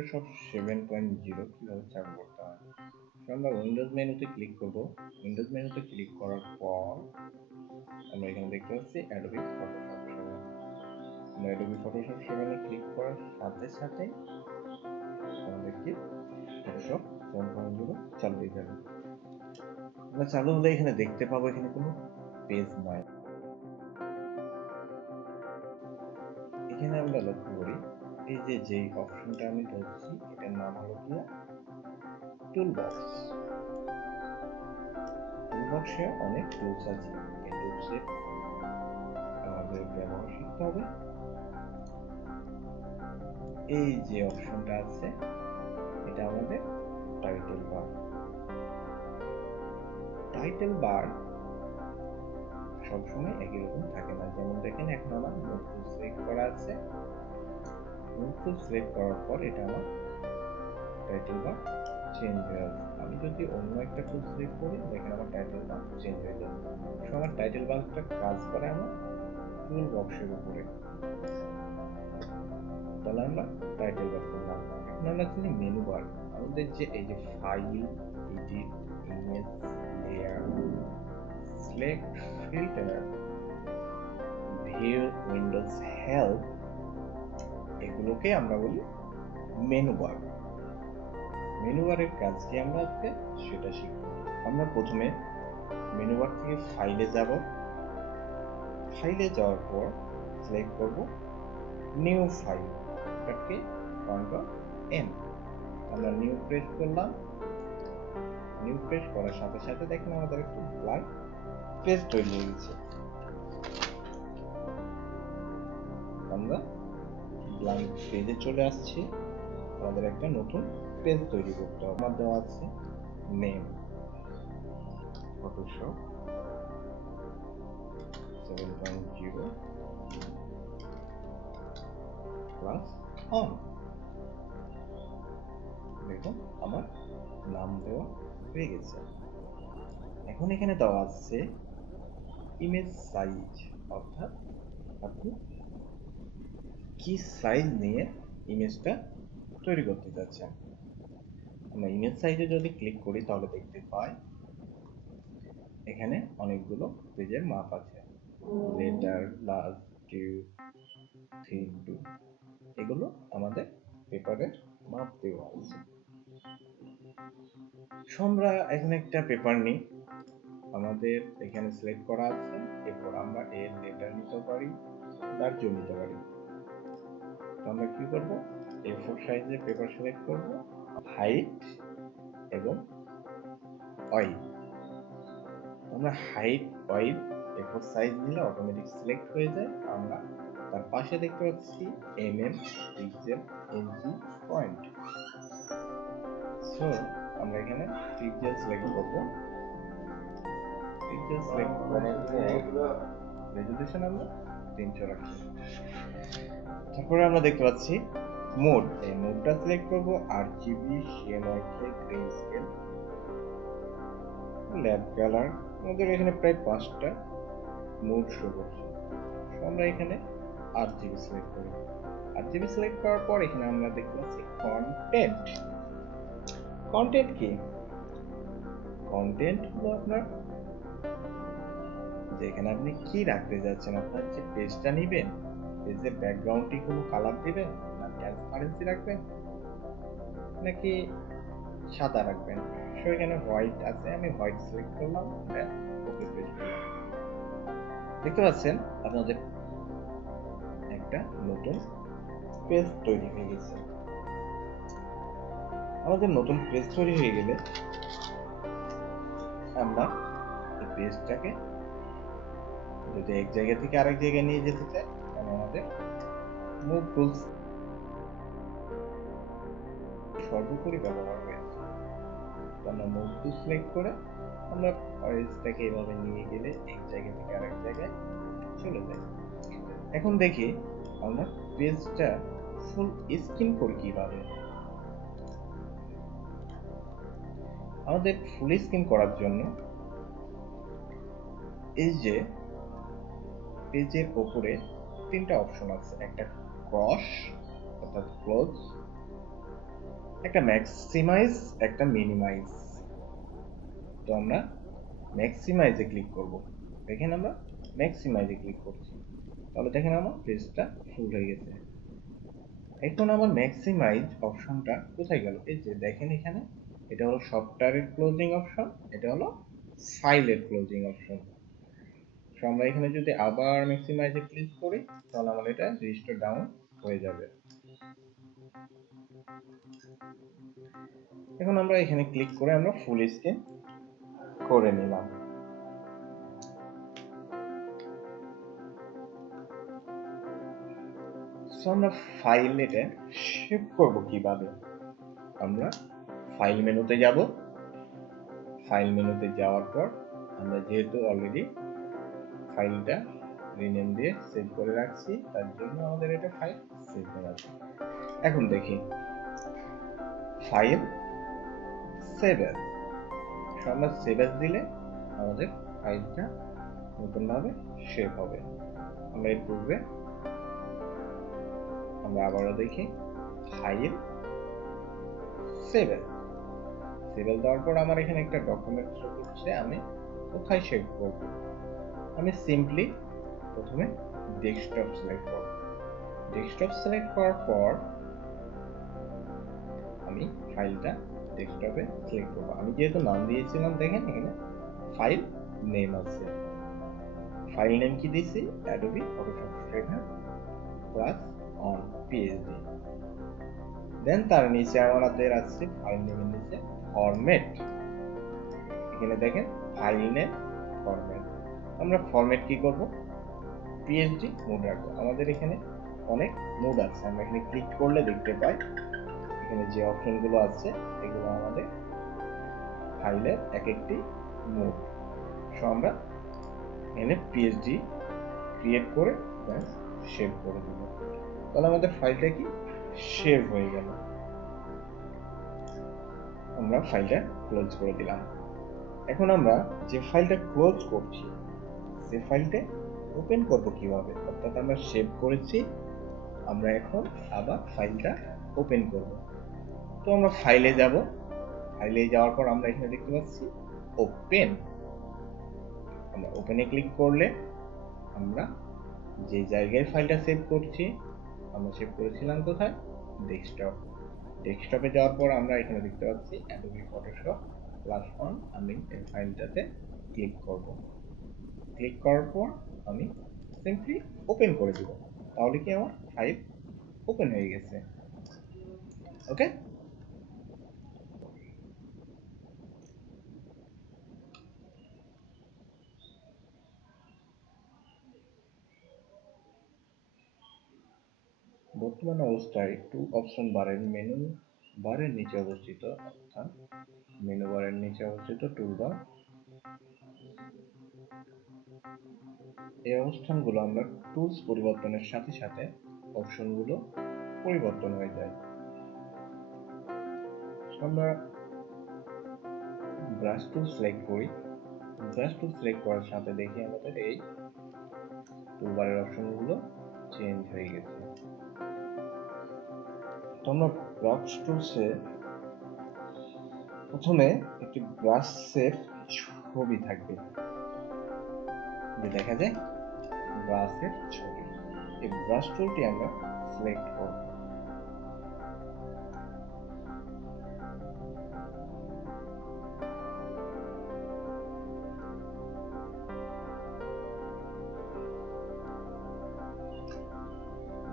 Photoshop 7.0 কিভাবে চালু করতে হয়। আমরা উইন্ডোজ মেনুতে ক্লিক করব। উইন্ডোজ মেনুতে ক্লিক করার পর আমরা এখানে দেখতে পাচ্ছি অ্যাডোবি ফটোশপ 7। আমরা অ্যাডোবি ফটোশপ 7 এ ক্লিক করার সাথে সাথে আমাদেরকে ফটোশপ 7.0 চালু হয়ে যাবে। আমরা চালু হলে এখানে দেখতে পাবো এখানে কোনো পেজ নাই। এখানে আমরা লক্ষ্য করি এই যে অপশনটা আমি ধরছি এটার নাম হলো কি টুলবক্স। টুলবক্সে অনেক টুলস আছে, এই টুলসে আমাদের ব্যবহার শিখতে হবে। এই যে অপশনটা আছে এটা আমাদের টাইটেল বার। টাইটেল বার সবসময় একই রকম থাকে না। যেমন দেখেন এখন আমার মুভ টুল সিলেক্ট করা আছে। মুভ টুল সিলেক্ট করার পর এটা আমার টাইটেল বার চেঞ্জ হয়ে যাবে। আমি যদি অন্য একটা টুল সিলেক্ট করি দেখেন আমার টাইটেল বার চেঞ্জ হয়ে যাবে। আমার টাইটেল বারটা কাজ করে আমার টুল বক্সের উপরে। তাহলে আমরা টাইটেল বার করলাম। এখন আমরা জানি মেনু বার। আমাদের যে এই যে file, edit, image, layer, select, filter, view, Windows, help, এগুলোকে আমরা বলি মেনু বার। মেনু বারের কাজ কি আমরা আজকে সেটা শিখব। আমরা প্রথমে মেনু বার থেকে ফাইলে যাব। ফাইলে যাওয়ার পর সিলেক্ট করব নিউ ফাইল, এটাকে কন্ট্রোল এন। আমরা নিউ প্রেস করলাম। নিউ প্রেস করার সাথে সাথে দেখেন আমাদের একটা ব্ল্যাঙ্ক পেজ তৈরি হয়ে গেছে। আমরা ব্ল্যাঙ্ক পেজে চলে আসছি। আমাদের একটা নতুন পেজ তৈরি করতে হবে। আমার দেওয়া আছে নেম ফটোশপ 7.0 প্লাস অন। দেখুন আমার নাম দেওয়া হয়ে গেছে। এখন এখানে দেওয়া আছে ইমেজ সাইজ, অর্থাৎ আপনি কি সাইজ নিয়ে ইমেজটা তৈরি করতে চাচ্ছেন। আমরা ইমেজ সাইজে যদি ক্লিক করি তাহলে দেখতে পাই এখানে অনেকগুলো পেজের মাপ আছে। লেটার, প্লাস, টিউব, 3:2, এগুলো আমাদের পেপারের মাপ দেওয়া আছে। আমরা এখানে একটা পেপার নিই। আমাদের এখানে সিলেক্ট করা আছে। এরপর আমরা এর লেটার নিতে পারি, দার্য নিতে পারি। তো আমরা কি করব, A4 সাইজের পেপার সিলেক্ট করব, হাইট এবং ওয়াইড। আমরা হাইট, ওয়াইড, A4 সাইজ নিলে অটোমেটিক সিলেক্ট হয়ে যায়। আমরা তার পাশে দেখতে পাচ্ছি mm, পিক্সেল, ইঞ্চি, পয়েন্ট। সো আমরা এখানে পিক্সেল সিলেক্ট করব। পিক্সেল সিলেক্ট করার পর রেজোলিউশন আমরা 300 রাখছি। তারপরে আমরা দেখতে পাচ্ছি মোড। এই মোডটা সিলেক্ট করব RGB, CMYK, grey scale, lab colour. আমাদের এখানে প্রায় 5টা মোড শো করছে। আমরা এখানে RGB সিলেক্ট করি। RGB সিলেক্ট করার পর এখানে আমরা দেখতে পাচ্ছি কন্টেন্ট। কন্টেন্ট কি? কন্টেন্ট হলো আপনার যেখানে আপনি কি রাখতে যাচ্ছেন। আপনার যে পেজটা নেবেন, পেজের ব্যাকগ্রাউন্ডে কোনো কালার দিবেন, না ট্রান্সপারেন্সি রাখবেন, নাকি সাদা রাখবেন। সো এখানে হোয়াইট আছে, আমি হোয়াইট সিলেক্ট করলাম, ওকে প্রেস করলাম। দেখতে পাচ্ছেন আপনাদের একটা নতুন পেজ তৈরি হয়ে গেছে। আমাদের নতুন পেজ তৈরি হয়ে গেলে আমরা এই পেজটাকে যদি এক জায়গা থেকে আরেক জায়গায় নিয়ে যেতে চাই তাহলে আমাদের মুভ টুলস সর্বোপরি ব্যবহার হয়েছে। আমরা মুভ টুল সিলেক্ট করে আমরা পেজটাকে এভাবে নিয়ে গেলে এক জায়গা থেকে আরেক জায়গায় চলে যায়। এখন দেখি আমরা পেজটা ফুল স্ক্রিন করি কিভাবে। আমাদের ফুল স্ক্রিন করার জন্য এই যে পেজের উপরে 3টা অপশন আছে, একটা ক্রস অর্থাৎ ক্লোজ, একটা ম্যাক্সিমাইজ, একটা মিনিমাইজ। তো আমরা ম্যাক্সিমাইজে ক্লিক করব। দেখেন আমরা ম্যাক্সিমাইজে ক্লিক করছি, তাহলে দেখেন আমার পেজটা ফুল হয়ে গেছে। এখন আমার ম্যাক্সিমাইজ অপশনটা কোথায় গেল? এই যে দেখেন এখানে, এটা হলো সফটওয়্যারের ক্লোজিং অপশন, এটা হলো ফাইলের ক্লোজিং অপশন। তো আমরা এখানে যদি আবার ম্যাক্সিমাইজে ক্লিক করি, তাহলে আমার এটা রেজিস্টার ডাউন হয়ে যাবে। এখন আমরা এখানে ক্লিক করে আমরা ফুল স্ক্রিন করে নিলাম। সো আমরা ফাইল এটা সেভ করব কিভাবে? আমরা ফাইল মেনুতে যাব। ফাইল মেনুতে যাওয়ার পর আমরা যেহেতু অলরেডি ফাইলটা রিনেম দিয়ে সেভ করে রাখছি, তার জন্য আমাদের এটা ফাইল সেভ হয়ে আছে। এখন দেখি ফাইল সেভ এজ। আমরা সেভ এজ দিলে আমাদের ফাইলটা নতুনভাবে সেভ হবে। আমরা এর পূর্বে আমরা আবারও দেখি file save age. Save age দেওয়ার পর আমার এখানে একটা ডকুমেন্ট শো করছে, আমি কোথায় সেভ করব? আমি সিম্পলি প্রথমে ডেস্কটপ সিলেক্ট করব। ডেস্কটপ সিলেক্ট করার পর আমি ফাইলটা ডেস্কটপে সিলেক্ট করব। আমি যেহেতু নাম দিয়েছিলাম, দেখেন এখানে ফাইল নেম আছে। ফাইল নেম কি দিয়েছি? Adobe Photoshop Flavor plus on PSD. Then তার নিচে আমাদের আছে ফাইল নেমের নিচে ফরম্যাট। এখানে দেখেন ফাইল নেম ফরম্যাট। আমরা ফরম্যাট কি করব? পিএসডি মোড রাখবো। আমাদের এখানে অনেক মোড আছে, আমরা এখানে ক্লিক করলে দেখতে পাই এখানে যে অপশনগুলো আছে এগুলো আমাদের ফাইলের এক একটি মোড। সো আমরা এখানে পিএসডি ক্রিয়েট করে সেভ করে দেব। তাহলে আমাদের ফাইলটা কি সেভ হয়ে গেল। আমরা ফাইলটা ক্লোজ করে দিলাম। এখন আমরা যে ফাইলটা ক্লোজ করছি, সে ফাইলটা ওপেন করব কিভাবে? অর্থাৎ আমরা সেভ করেছি, আমরা এখন আবার ফাইলটা ওপেন করব। তো আমরা ফাইলে যাব। ফাইলে যাওয়ার পর আমরা এখানে দেখতে পাচ্ছি ওপেন। আমরা ওপেনে ক্লিক করলে আমরা যে জায়গায় ফাইলটা সেভ করছি, আমরা সেভ করেছিলাম কোথায়? ডেস্কটপ। ডেস্কটপে যাওয়ার পর আমরা এখানে দেখতে পাচ্ছি Adobe Photoshop +1। আমি এই ফাইলটাতে ক্লিক করব। ক্লিক করার পর আমি সিম্পলি ওপেন করে দিব। তাহলে কি আমার ফাইল ওপেন হয়ে গেছে। ওকে, বর্তমান অবস্থায় টু অপশন বারের মেনু বারের নিচে অবস্থিত, অর্থাৎ মেনু বারের নিচে অবস্থিত টুলবার, এই অবস্থানগুলো আমরা টুলস পরিবর্তনের সাথে সাথে অপশনগুলো পরিবর্তন হয়ে যায়। আমরা ব্রাশ টুল সিলেক্ট করি। ব্রাশ টুল সিলেক্ট করার সাথে দেখি আমাদের এই টুলবারের অপশনগুলো চেঞ্জ হয়ে গেছে। তো আমরা ব্রাশ টুলসে প্রথমে একটি ব্রাশের ছবি থাকবে, যে দেখা যায় ব্রাশের ছবি। এই ব্রাশ টুলটি আমরা সিলেক্ট করব।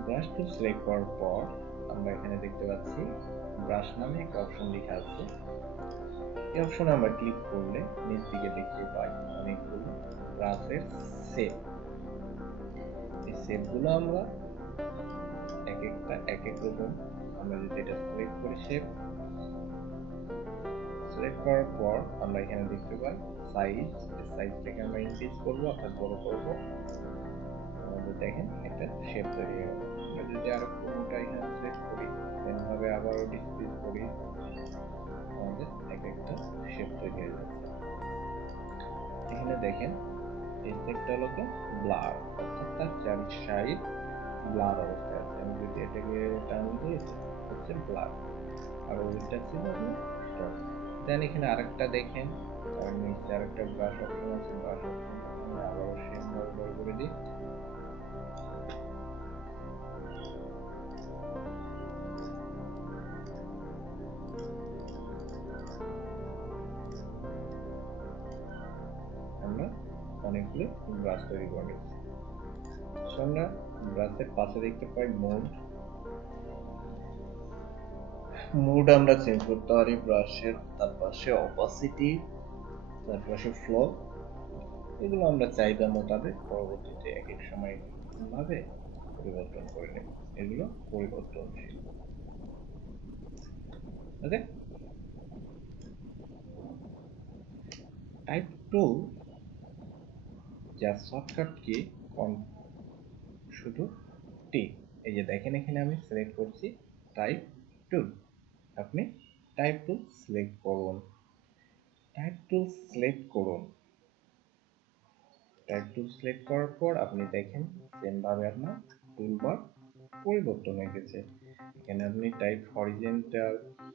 ব্রাশ টুল সিলেক্ট করার পর আমরা এখানে দেখতে পাচ্ছি ব্রাশ নামে একটা অপশন লেখা আছে। এই অপশনে আমরা ক্লিক করলে নিচ দিকে দেখতে পাই অনেকগুলো ব্রাশের সেট। এই সেটগুলো আমরা এক একটা এক এক রকম, আমরা যদি এটা সিলেক্ট করি শেপ, সিলেক্ট করার পর আমরা এখানে দেখতে পাই সাইজ। সাইজটাকে আমরা ইনক্রিজ করবো অর্থাৎ বড় করবো। আমাদের দেখেন একটা শেপ তৈরি হয়ে গেল। আমরা যদি আরো পুরোটা এখানে সিলেক্ট করি, তেমনভাবে আবারও ডিসপ্লেস করি, আমাদের এক একটা শেপ তৈরি হয়ে যাচ্ছে। এখানে দেখেন এই শেপটা হলো ব্লার, অর্থাৎ তার চারি সাইড ব্লার অবস্থায় আছে। আমি যদি এটাকে টান দিই হচ্ছে ব্লার। আর ওইটা ছিল স্টক। দেন এখানে আরেকটা দেখেন, আর নিচে আরেকটা ব্রাশ অপশন আছে, ব্রাশ অপশন আমি আবারও সেম ব্যবহার করে দিই। আমরা অনেকগুলো ব্রাশ তৈরি করে নিচ্ছি। আমরা ব্রাশের পাশে দেখতে পাই মুড আমরা চেঞ্জ করতে পারি ব্রাশের, তার পাশে অপাসিটি, তার পাশে ফ্লো, এগুলো আমরা চাহিদা মোতাবেক পরবর্তীতে এক এক সময় ভাবে পরিবর্তন করে নেব। এগুলো পরিবর্তনশীল। ওকে, টাইপ টুল যা শর্টকাট কি শুধু টি। এই যে দেখেন এখানে আমি সিলেক্ট করছি টাইপ টুল। আপনি টাইপ টুল সিলেক্ট করুন, টাইপ টুল সিলেক্ট করুন। টাইপ টুল সিলেক্ট করার পর আপনি দেখেন সেম ভাবে আপনার টুলবার পরিবর্তন হয়ে গেছে। এখানে আপনি টাইপ হরিজন্টাল,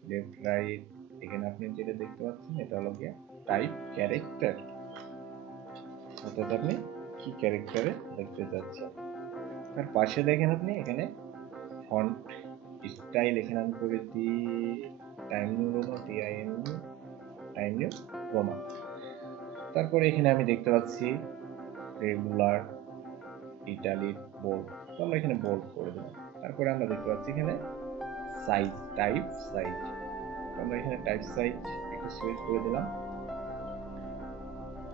লেফট রাইট, এখানে আপনি যেটা দেখতে পাচ্ছেন এটা হলো গিয়ে টাইপ ক্যারেক্টার, অর্থাৎ আপনি কি ক্যারেক্টারে দেখতে চাচ্ছেন। তার পাশে দেখেন আপনি এখানে ফন্ট স্টাইল, এখানে আমি করে দিই time new Roman, time new Roman. তারপরে এখানে আমি দেখতে পাচ্ছি রেগুলার, ইটালিক, বোল্ড, তো আমরা এখানে বোল্ড করে দেব। তারপরে আমরা দেখতে পাচ্ছি এখানে সাইজ, টাইপ সাইজ, আমরা এখানে টাইপ সাইজ একটু সিলেক্ট করে দিলাম।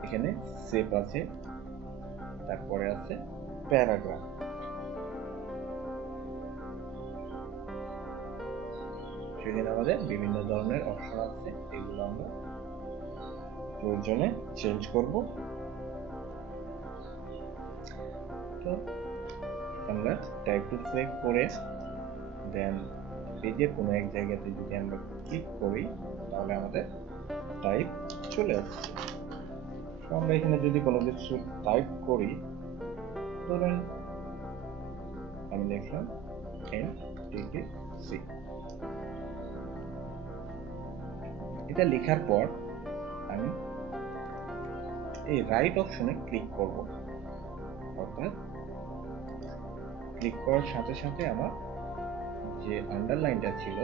এখানে শেপ আছে, তারপরে আছে প্যারাগ্রাফ। সেখানে আমাদের বিভিন্ন ধরনের অপশন আছে, এগুলো আমরা প্রয়োজনে চেঞ্জ করব। তো আমরা টাইপ টু সিলেক্ট করে দেন পেজের কোনো এক জায়গাতে যদি আমরা ক্লিক করি তাহলে আমাদের টাইপ চলে আসছে। তো আমরা এখানে যদি কোনো কিছু টাইপ করি, ধরেন আমি লিখলাম NTTC, এটা লেখার পর আমি এই রাইট অপশনে ক্লিক করব, অর্থাৎ ক্লিক করার সাথে সাথে আমার যে আন্ডারলাইনটা ছিল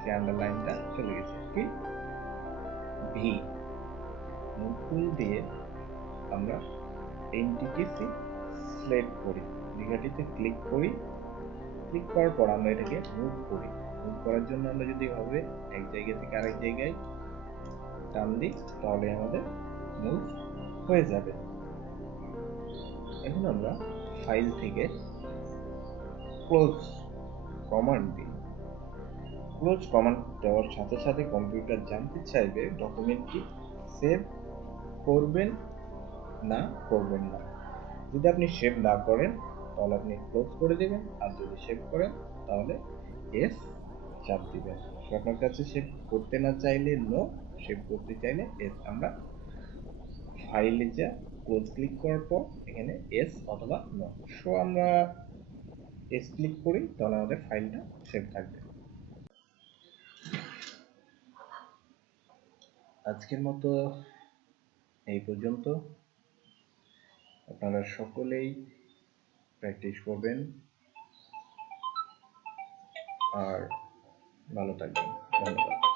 সেই আন্ডারলাইনটা চলে গেছে। কি ভি টুল দিয়ে আমরা NTTC সিলেক্ট করি, লেখাটিতে ক্লিক করি, ক্লিক করার পর আমরা এটাকে মুভ করি। মুভ করার জন্য আমরা যদি এভাবে এক জায়গা থেকে আরেক জায়গায় টান দিই তাহলে আমাদের মুভ হয়ে যাবে। এখন আমরা ফাইল থেকে ক্লোজ কমান্ড দিই। ক্লোজ কমান্ড দেওয়ার সাথে সাথে কম্পিউটার জানতে চাইবে ডকুমেন্টটি সেভ করবেন না করবেন না। যদি আপনি সেভ না করেন তাহলে আপনি ক্লোজ করে দেবেন, আর যদি সেভ করেন তাহলে এস চাপ দিবেন। আপনার কাছে সেভ করতে না চাইলে নো, সেভ করতে চাইলে এস। আমরা ফাইলে যা ক্লোজ ক্লিক করার পর এখানে এস অথবা নো, সো আমরা এস ক্লিক করি তাহলে আমাদের ফাইলটা সেভ থাকবে। আজকের মতো এই পর্যন্ত। আপনারা সকলেই প্র্যাকটিস করবেন আর ভালো থাকবেন। ধন্যবাদ।